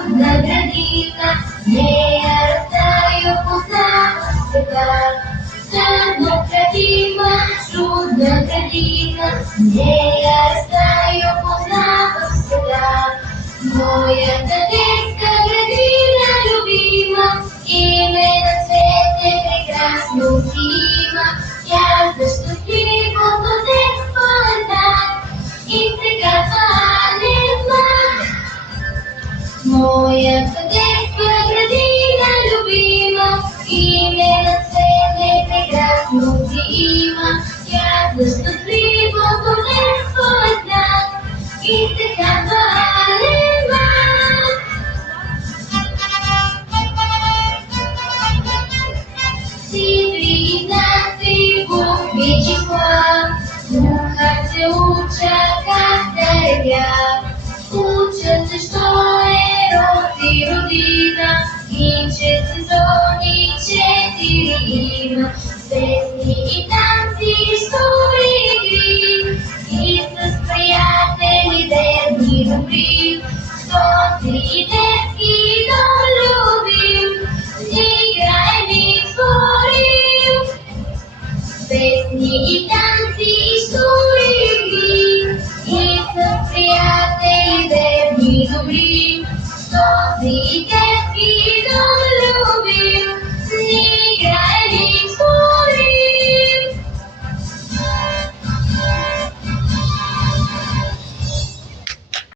трудна градина, не растаю пуста цвета. Давно красиво, трудна градина, не растаю пуста цвета. Моя детская градина любима, именно в цвете прекрасно зима. Я заступила в детство так, и прекрасна моя детская градина любима, именно в цвете прекрасно зима. Я заступила в детство так, и прекрасна Слухаться учат как я, учатся, что род и родина, и сезони четыре има, песни и танци, истории игри, и с приятелите дни добри, что ты